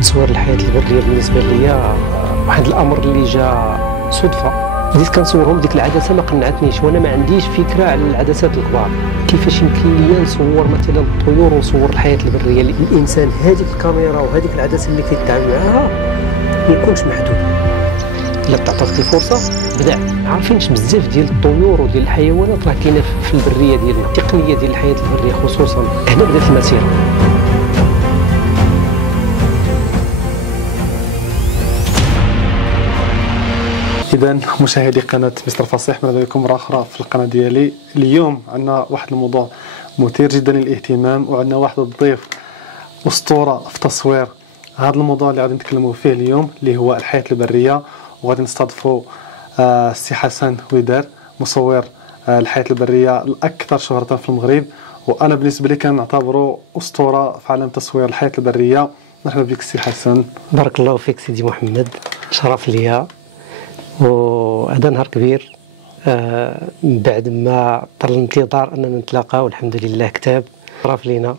تصوير الحياة البرية بالنسبة لي واحد الأمر اللي جا صدفة. بديت كنصورهم ديك العدسة ما قنعتنيش، وأنا ما عنديش فكرة على العدسات الكبار. كيفاش يمكن لي نصور مثلا الطيور ونصور الحياة البرية؟ الإنسان هذيك الكاميرا وهذيك العدسة اللي كيتعامل معاها ما يكونش محدود. إلا تعطاتك الفرصة بدع. عارفينش بزاف ديال الطيور وديال الحيوانات راه كاينة في البرية ديالنا. التقنية ديال الحياة البرية خصوصا هنا بدات المسيرة. إذا مشاهدي قناة مستر فصيح، مرحبا بكم مرة أخرى في القناة ديالي. اليوم عندنا واحد الموضوع مثير جدا للاهتمام، وعندنا واحد الضيف أسطورة في تصوير هذا الموضوع اللي غادي نتكلموا فيه اليوم، اللي هو الحياة البرية. وغادي نستضيفوا السي حسن ودار، مصور الحياة البرية الأكثر شهرة في المغرب، وأنا بالنسبة لي كنعتبره أسطورة في عالم تصوير الحياة البرية. مرحبا بك السي حسن. بارك الله فيك سيدي محمد، شرف ليا، وهذا نهار كبير. بعد ما طال الانتظار اننا نتلاقاو والحمد لله كتاب شرف لينا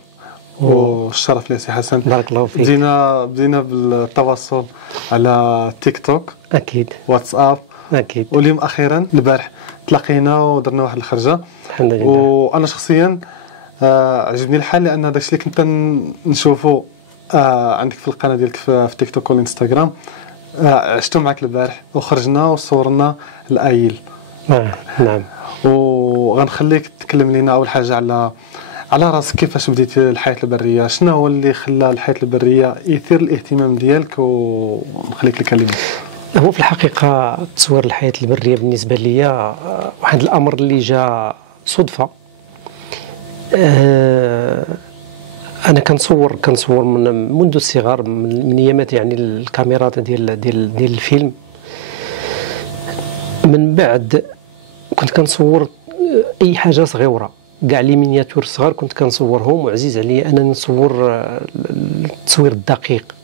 والشرف لي سي حسن. بارك الله فيك. بدينا بالتواصل على تيك توك، اكيد واتساب، اكيد، واليوم اخيرا البارح تلاقينا ودرنا واحد الخرجه الحمد لله. وانا شخصيا عجبني الحال، لان داكشي اللي كنت نشوفه عندك في القناه ديالك في تيك توك والانستغرام عشتو معك البارح، وخرجنا وصورنا الايل. نعم. وغنخليك تكلم لنا اول حاجه على راسك، كيفاش بديت الحياه البريه؟ شنو هو اللي خلى الحياه البريه يثير الاهتمام ديالك؟ ونخليك الكلمه. هو في الحقيقه تصوير الحياه البريه بالنسبه لي واحد الامر اللي جا صدفه. انا كنصور منذ الصغر، من ايامات يعني الكاميرات ديال الفيلم. من بعد كنت كنصور اي حاجه صغيره، كاع لي مينياتور صغار كنت كنصورهم، وعزيز عليا انني نصور التصوير الدقيق،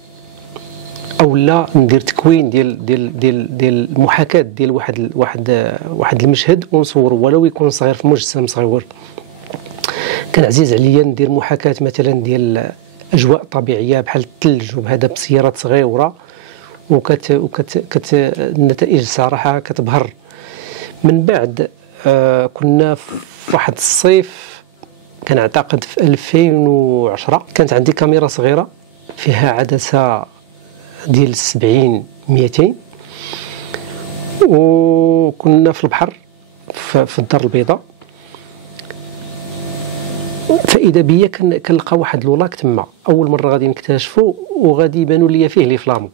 او لا ندير تكوين ديال المحاكاه ديال واحد المشهد ونصور ولو يكون صغير في مجسم صغير. كان عزيز عليا ندير محاكاه مثلا ديال اجواء طبيعيه بحال الثلج، وبهذا بسيارات صغيره، النتائج صراحه كتبهر. من بعد كنا في واحد الصيف، كان اعتقد في 2010، كانت عندي كاميرا صغيره فيها عدسه ديال 70-200، وكنا في البحر في الدار البيضاء. فاذا بيا كنلقى واحد الولاك تما، اول مره غادي نكتشفو، وغادي يبانوا لي فيه لي فلامو.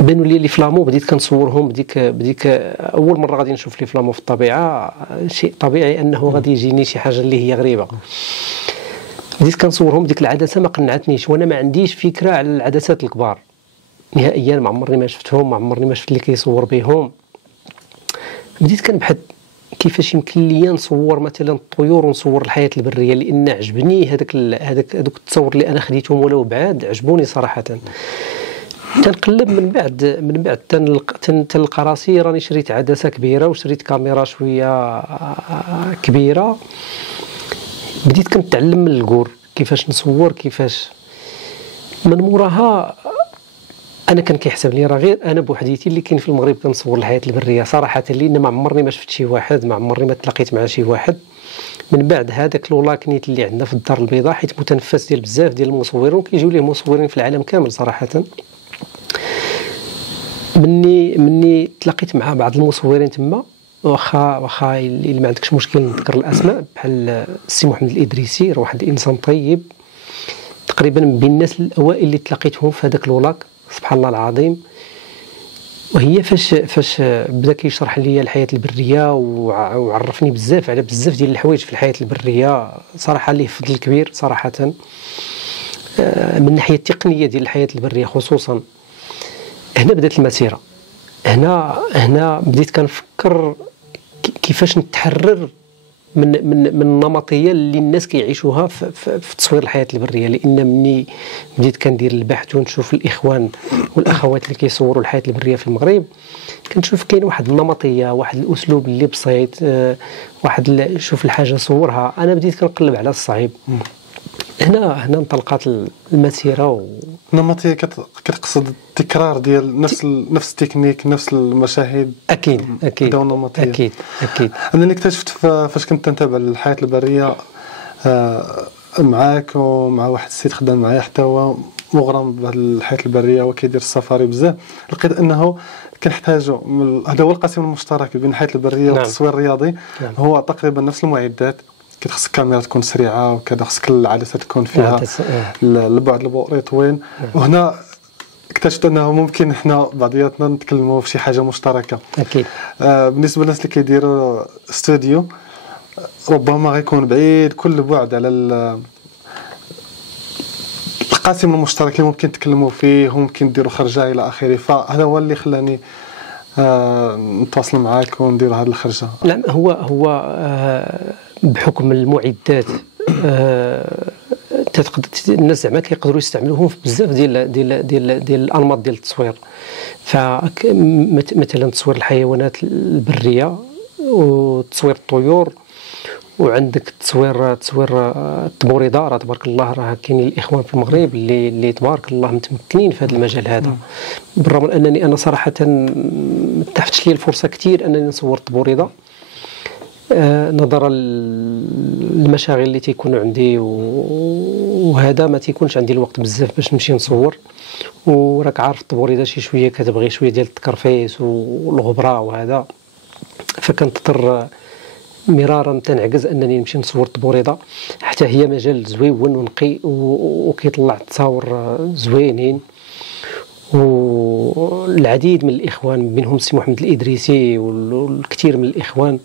بانوا لي فلامو، بديت كنصورهم. بديك اول مره غادي نشوف لي فلامو في الطبيعه، شيء طبيعي انه غادي يجيني شي حاجه اللي هي غريبه. بديت كنصورهم، ديك العدسه ما قنعتنيش، وانا ما عنديش فكره على العدسات الكبار نهائيا، ما عمرني ما شفتهم، ما عمرني ما شفت اللي كيصور بهم. بديت كنبحث كيفاش يمكن لي نصور مثلا الطيور ونصور الحياه البريه، لان عجبني هذاك التصور اللي انا خديتهم ولو بعاد، عجبوني صراحه. تنقلب من بعد تلقى راسي راني شريت عدسه كبيره وشريت كاميرا شويه كبيره. بديت كنتعلم من الكور كيفاش نصور، كيفاش من موراها انا كان كيحسب لي راه غير انا بوحديتي اللي كاين في المغرب كنصور الحياه البريه صراحه، لان ما عمرني ما شفت شي واحد، ما عمرني ما تلاقيت مع شي واحد. من بعد هذاك لولاكنيت اللي عندنا في الدار البيضاء، حيت متنفس ديال بزاف ديال المصورين، كيجيو ليه مصورين في العالم كامل صراحه. مني تلاقيت مع بعض المصورين تما، واخا اللي ما عندكش مشكل نذكر الاسماء، بحال السي محمد الادريسي، واحد الانسان طيب، تقريبا من بين الناس الاوائل اللي تلاقيتهم في هذاك لولاك، سبحان الله العظيم. وهي فاش بدا كيشرح لي الحياه البريه وعرفني بزاف على بزاف ديال الحوايج في الحياه البريه، صراحه ليه فضل كبير صراحه. من الناحيه التقنيه ديال الحياه البريه خصوصا، هنا بدات المسيره. هنا بديت كنفكر كيفاش نتحرر من النمطيه اللي الناس كيعيشوها في تصوير الحياه البريه. لان مني بديت كندير البحث ونشوف الاخوان والاخوات اللي كيصوروا الحياه البريه في المغرب، كنشوف كاين واحد النمطيه، واحد الاسلوب اللي بسيط، واحد شوف الحاجه صورها. انا بديت كنقلب على الصعيب، هنا انطلقت المسيره نمطيه كتقصد التكرار ديال نفس التكنيك، نفس المشاهد. اكيد اكيد. انا اللي اكتشفت فاش كنت نتابع الحياه البريه معاك ومع واحد السيد خدام معايا، حتى هو مغرم بهذه الحياه البريه وكيدير السفاري بزاف، لقيت انه كنحتاجوا هذا هو القاسم المشترك بين الحياه البريه والتصوير الرياضي. هو تقريبا نفس المعدات، خصك الكاميرا تكون سريعه وكذا، خصك العدسه تكون فيها البعد البؤري طويل. وهنا اكتشفت انه ممكن احنا بعضياتنا نتكلموا في شي حاجه مشتركه. اكيد. بالنسبه للناس اللي كيديروا استوديو ربما غيكون بعيد كل بعد على القاسم المشترك اللي ممكن تكلموا فيه وممكن ديروا خرجه الى اخره. فهذا هو اللي خلاني نتواصل معاك وندير هذه الخرجه. نعم، هو بحكم المعدات الناس زعما كيقدروا يستعملوهم في بزاف ديال الانماط ديال التصوير. فمثلا تصوير الحيوانات البريه وتصوير الطيور، وعندك تصوير التبوريضه. راه تبارك الله راه كاينين الاخوان في المغرب اللي تبارك الله متمكنين في هذا المجال هذا. بالرغم من انني انا صراحه ما تحفتش لي الفرصه كثير انني نصور التبوريضه نظرا للمشاغل اللي تيكونوا عندي، وهذا ما تيكونش عندي الوقت بزاف باش نمشي نصور. وراك عارف التبوريضه شي شويه كتبغي شويه ديال التكرفيس والغبره وهذا، فكنضطر مرارا تنعجز انني نمشي نصور التبوريضه. حتى هي مجال زويون ونقي وكيطلع تصاور زوينين. والعديد من الاخوان منهم سي محمد الادريسي والكثير من الاخوان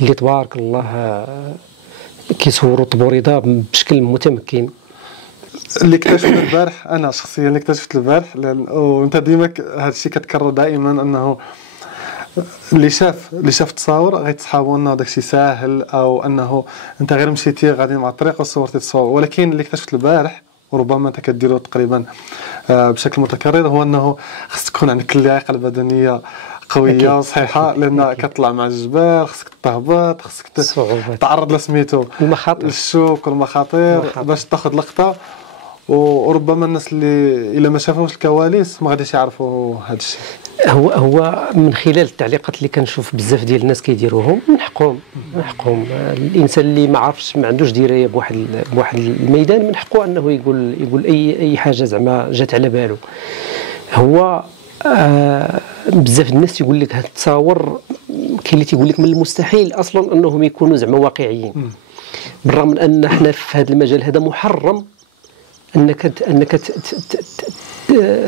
اللي تبارك الله كيصوروا التبوريضه بشكل متمكن. اللي اكتشفت البارح، انا شخصيا اللي اكتشفت البارح، وانت ديما هذا الشيء كتكرر دائما، انه اللي شاف التصاور غيتصحابوا انه داكشي ساهل، او انه انت غير مشيتي غادي مع الطريق وصورتي التصاور. ولكن اللي اكتشفت البارح، وربما انت كديرو تقريبا بشكل متكرر، هو انه خصك تكون عندك اللياقه البدنيه قويه وصحيحه، لان كتطلع مع الجبال، خصك تهبط، خصك تعرض لسميتو المخاطر، الشوك والمخاطر باش تاخذ لقطه. وربما الناس اللي الا ما شافوش الكواليس ما غاديش يعرفوا هذا الشيء. هو من خلال التعليقات اللي كنشوف بزاف ديال الناس كيديروهم من حقهم الانسان اللي ما عرفش ما عندوش درايه بواحد الميدان من حقه انه يقول اي حاجه زعما جات على باله. هو بزاف الناس يقول لك هاد التصاور كاين اللي تيقول لك من المستحيل اصلا انهم يكونوا زعما واقعيين، بالرغم من ان احنا في هذا المجال هذا محرم انك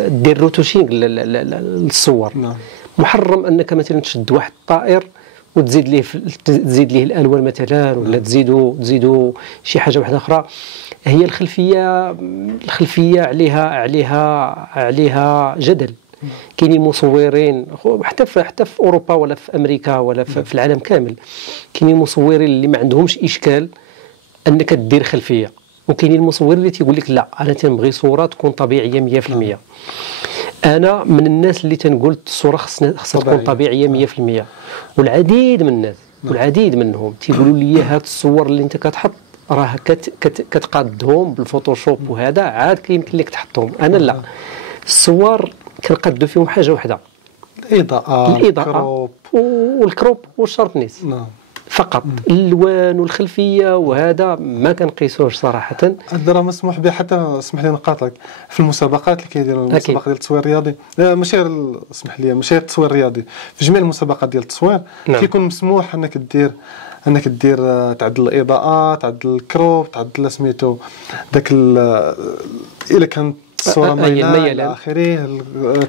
دير روتوشينغ للصور. محرم انك مثلا تشد واحد الطائر وتزيد ليه الالوان مثلا، ولا تزيدوا شي حاجه واحده اخرى. هي الخلفيه عليها جدل. كاينين مصورين حتى في اوروبا ولا في امريكا ولا في العالم كامل، كاينين مصورين اللي ما عندهمش اشكال انك دير خلفيه، وكاينين المصورين اللي تيقول لك لا انا تنبغي صوره تكون طبيعيه 100%. انا من الناس اللي تنقول الصوره خصها تكون طبيعيه 100%. والعديد من الناس والعديد منهم تيقولوا لي هاد الصور اللي انت كتحط راه كتقادهم بالفوتوشوب وهذا عاد كيمكن لك تحطهم. انا لا، الصور كنقادو فيهم حاجه واحده، الاضاءه والكروب والشاربنيس فقط. الالوان والخلفيه وهذا ما كنقيسوش صراحه. هذا راه مسموح به، حتى اسمح لي نقاطعك، في المسابقات اللي كيديروا المسابقه ديال التصوير الرياضي، ماشي اسمح لي ماشي التصوير الرياضي، في جميع المسابقات ديال التصوير كيكون مسموح انك دير تعدل الاضاءات، تعدل الكروب، تعدل سميتو داك الا كانت الصوره مايله الى اخره،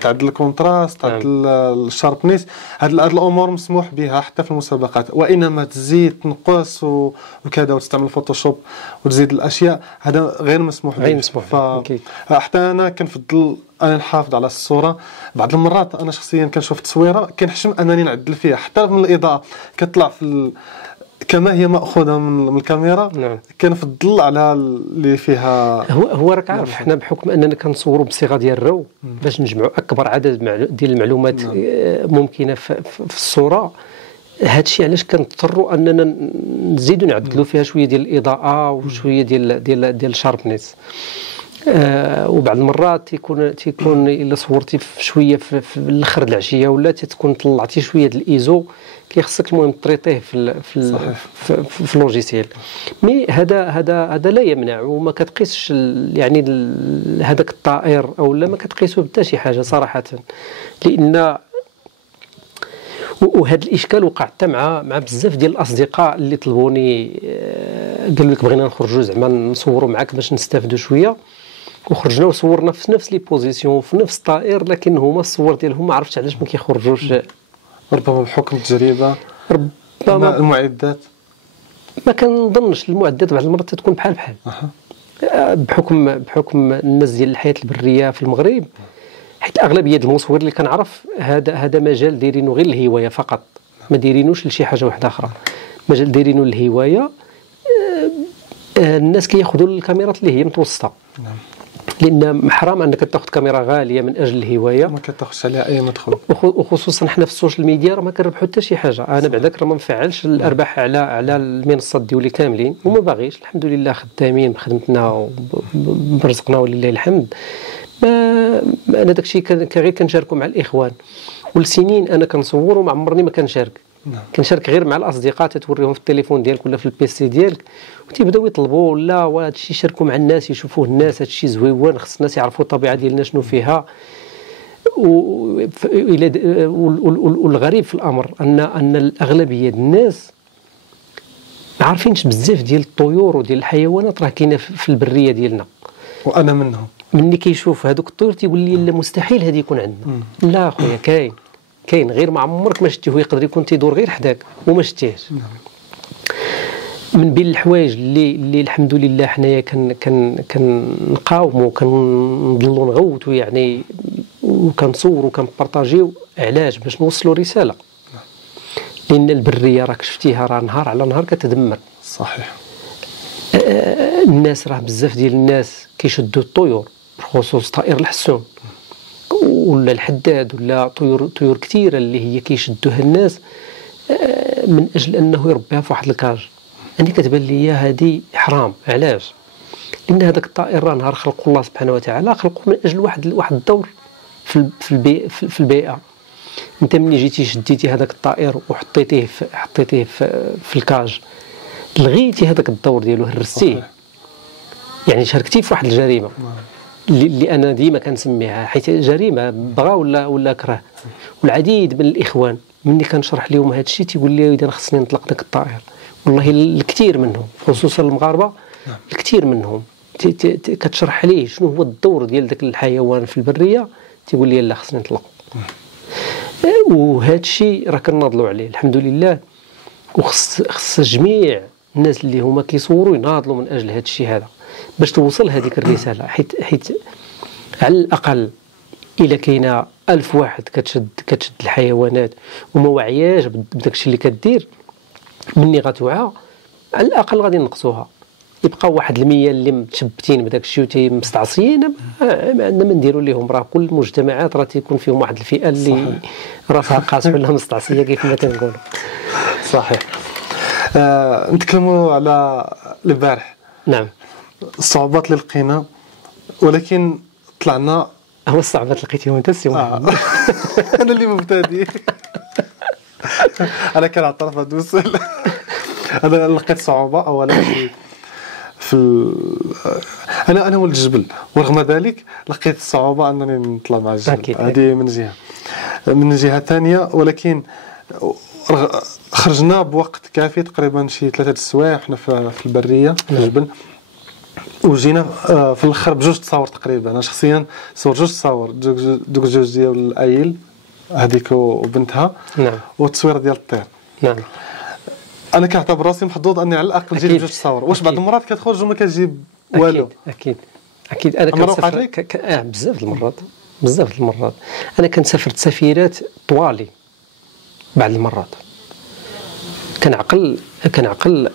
تعدل الكونتراست، تعدل الشاربنيس. هاد الامور مسموح بها حتى في المسابقات. وانما تزيد تنقص وكذا وتستعمل الفوتوشوب وتزيد الاشياء، هذا غير مسموح به. حتى انا كنفضل انا نحافظ على الصوره. بعض المرات انا شخصيا كنشوف تصويره كنحشم انني نعدل فيها حتى من الاضاءه كتطلع في كما هي ماخوذه من الكاميرا. كنفضل على اللي فيها. هو راك عارف حنا بحكم اننا كنصوروا بصيغه ديال الرو باش نجمعوا اكبر عدد ديال المعلومات ممكنه في الصوره. هذا الشيء علاش كنضطروا اننا نزيدوا نعدلوا فيها شويه ديال الاضاءه وشويه ديال الشاربنيس. وبعض المرات تيكون الا صورتي في شويه في الاخر د العشيه ولا تكون طلعتي شويه ديال الايزو، كيخصك المهم تريطيه في اللوجيسيال. مي هذا لا يمنع وما كتقيسش يعني هذاك الطائر او لا ما كتقيسو حتى شي حاجه صراحه. لان وهذا الاشكال وقع حتى مع بزاف ديال الاصدقاء اللي طلبوني، قالوا لك بغينا نخرجوا زعما نصوروا معاك باش نستافدوا شويه، وخرجنا وصورنا في نفس لي بوزيسيون في نفس الطائر، لكن هما الصور ديالهم ما عرفتش علاش ما كيخرجوش. ربما بحكم التجربه، ربما المعدات، ما كنظنش. المعدات بعض المرات تكون بحال بحكم الناس ديال الحياه البريه في المغرب، حيت اغلبيه المصورين اللي كنعرف هذا مجال دايرينه غير الهوايه فقط، ما دايرينوش لشي حاجه واحده اخرى، مجال دايرينه الهوايه. الناس كياخذوا الكاميرات اللي هي متوسطه، لان حرام انك تاخذ كاميرا غاليه من اجل الهوايه ما كتاخذش عليها اي مدخل، وخصوصا حنا في السوشيال ميديا راه ما كنربحوا حتى شي حاجه. انا بعداك راه ما مفعلش الارباح على المنصات ديالي كاملين وما باغيش، الحمد لله خدامين بخدمتنا وبرزقنا ولله الحمد. انا داكشي غير كنشاركوا مع الاخوان، والسنين انا كنصور وما عمرني ما كنشارك. كنشارك غير مع الاصدقاء، تتوريهم في التليفون ديالك ولا في البيسي ديالك وتيبداو يطلبوا لا وهذا الشيء يشاركوا مع الناس يشوفوه الناس، هذا الشيء زويون، خص الناس يعرفوا الطبيعه ديالنا شنو فيها. والغريب في الامر ان الاغلبيه ديال الناس ما عارفينش بزاف ديال الطيور وديال الحيوانات راه كاينه في البريه ديالنا، وانا منهم. ملي كيشوف هذوك الطيور تيقول لي لا مستحيل هذا يكون عندنا. لا خويا كاين غير ما عمرك ما شتيه، يقدر يكون تيدور غير حداك وما شتيهش. من بين الحوايج اللي الحمد لله حنايا كنقاوموا وكنضلوا نغوتوا يعني وكنصوروا وكنبارطاجيو. علاش؟ باش نوصلوا رساله، لان البريه راك شفتيها راه نهار على نهار كتدمر. صحيح. الناس راه بزاف ديال الناس كيشدوا الطيور بخصوص طائر الحسون ولا الحداد ولا طيور كثيره اللي هي كيشدوها الناس من اجل انه يربيها في واحد الكاج. انا كتبان لي هذه حرام. علاش؟ لان هذاك الطائر راه نهار خلقه الله سبحانه وتعالى خلقه من اجل واحد الدور في البيئه. انت ملي جيتي شديتي هذاك الطائر وحطيتيه في الكاج، لغيتي هذاك الدور ديالو، هرستيه، يعني شاركتي في واحد الجريمه اللي انا ديما كنسميها، حيت جريمه بغا ولا كره. والعديد من الاخوان ملي كنشرح لهم هذا الشيء تيقول لي اذا خصني نطلق داك الطائر. والله الكثير منهم خصوصا المغاربه الكثير منهم كتشرح ليه شنو هو الدور ديال داك الحيوان في البريه، تيقول لي لا خصني نطلق. وهذا الشيء راه كناضلوا عليه الحمد لله، وخص جميع الناس اللي هما كيصوروا يناضلوا من اجل هذا الشيء هذا باش توصل هذيك الرساله. حيت على الاقل الا كاينه 1000 واحد كتشد الحيوانات وما واعياش بداك الشيء اللي كدير، مني غتوعى على الاقل غادي نقصوها. يبقى واحد 100 اللي متشبتين بداك الشيء مستعصيين، عندنا ما نديروا لهم. راه كل المجتمعات راه تيكون فيهم واحد الفئه اللي راسها قاصح ولا مستعصيه كيف ما تنقولوا. صحيح. نتكلموا على البارح. نعم. الصعوبات اللي لقينا، ولكن طلعنا. هو الصعوبات لقيتيهم انت السي محمد؟ انا اللي مبتدئ. انا كنعترف ادوس. انا لقيت صعوبه اولا انا ولد الجبل، ورغم ذلك لقيت صعوبه انني نطلع مع الجبل. هذه من جهه ثانيه، ولكن خرجنا بوقت كافي تقريبا شي 3 السوايع حنا في البريه في الجبل، وجينا في الاخر بجوج تصاور تقريبا. انا شخصيا صور جوج تصاور، دوك جوج ديال الايل هذيك وبنتها. نعم. والتصوير ديال الطير. نعم. انا كنعتبر راسي محظوظ اني على الاقل جيت جوج تصاور. واش بعض المرات كتخرج وما كتجيب والو؟ اكيد انا كنسافر بزاف المرات انا كنسافر تسافيرات طوالي. بعض المرات كنعقل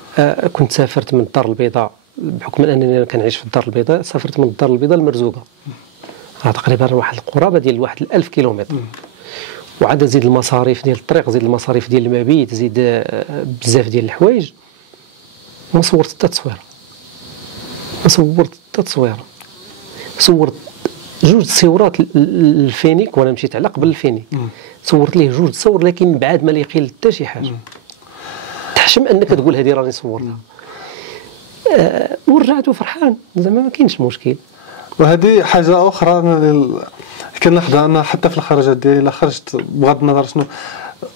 كنت سافرت من الدار البيضاء بحكم انني كنعيش في الدار البيضاء. سافرت من الدار البيضاء لمرزوقه، تقريبا واحد القرابه ديال 1000 كيلومتر. وعاد زيد المصاريف ديال الطريق، زيد المصاريف ديال المبيت، زيد بزاف ديال الحوايج، ما صورت حتى تصويره، ما صورت حتى تصويره. صورت 2 تصويرات الفينيك وانا مشيت على قبل الفينيك، صورت ليه 2 تصور لكن بعد ما لقي حتى شي حاجه تحشم انك تقول هذه راني صورتها. ورجعت فرحان زعما ما كاينش مشكل. وهذه حاجه اخرى انا كنلاحظها انا حتى في الخرجات ديالي الا خرجت بغض النظر شنو،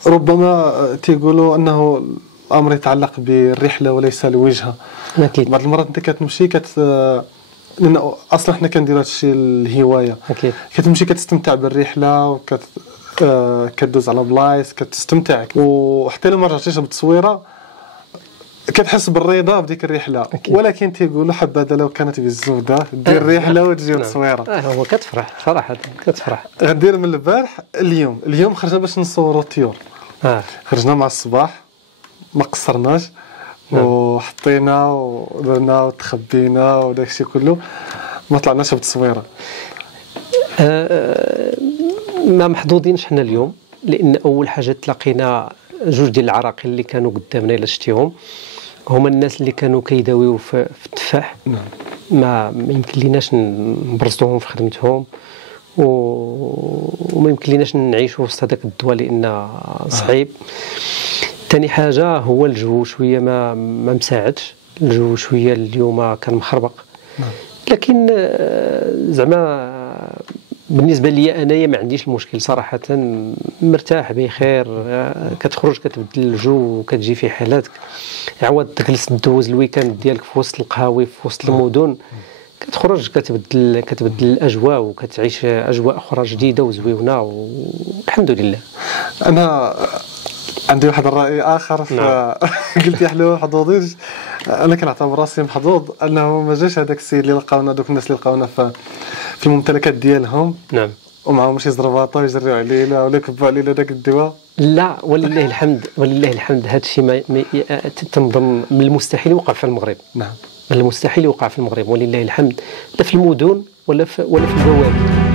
ربما تيقولوا انه الامر يتعلق بالرحله وليس الوجهه. بعض المرات انت كتمشي لان اصلا حنا كنديروا هذا الشيء الهوايه، كتمشي كتستمتع بالرحله كدوز على بلايص كتستمتع، وحتى لو ما رجعتيش بالتصويره كتحس بالرضا بديك الرحله. ولكن تيقولوا حبذا لو كانت بالزبده دير الرحله وتجي التصويره. هو كتفرح صراحه، كتفرح. غندير من البارح اليوم خرجنا باش نصوروا الطيور. خرجنا مع الصباح ما قصرناش، وحطينا ودرنا وتخبينا وداك الشيء كله، ما طلعناش بالتصويره. ما محظوظينش حنا اليوم، لان اول حاجه تلاقينا 2 ديال العراقيل اللي كانوا قدامنا الا شتيهم، هما الناس اللي كانوا كيداويو في التفاح. ما يمكن ليناش نبرزوهم في خدمتهم، وما يمكن ليناش نعيشوا وسط هذاك الدواء لان صعيب. ثاني حاجه هو الجو شويه ما مساعدش، الجو شويه اليوم كان مخربق. لكن زعما بالنسبه لي انايا ما عنديش المشكل صراحه، مرتاح بخير. كتخرج كتبدل الجو وكتجي في حالاتك، عوض تجلس تدوز الويكاند ديالك في وسط القهاوي في وسط المدن، كتخرج كتبدل الاجواء وكتعيش اجواء اخرى جديده وزوينه، والحمد لله. انا عندي واحد الراي اخر قلتي حلو حظوظي. انا كنعتبر راسي محظوظ انه ما جاش هذاك السيد اللي لقاونا، دوك الناس اللي لقاونا في الممتلكات ديالهم ومعهم شي زرباطه ويجريو علينا ولا يكبوا علينا داك الدواء. لا ولله الحمد، ولله الحمد. هذا الشيء ما تنظن من المستحيل يوقع في المغرب. من المستحيل يوقع في المغرب ولله الحمد، لا في المدن ولا في البوادي.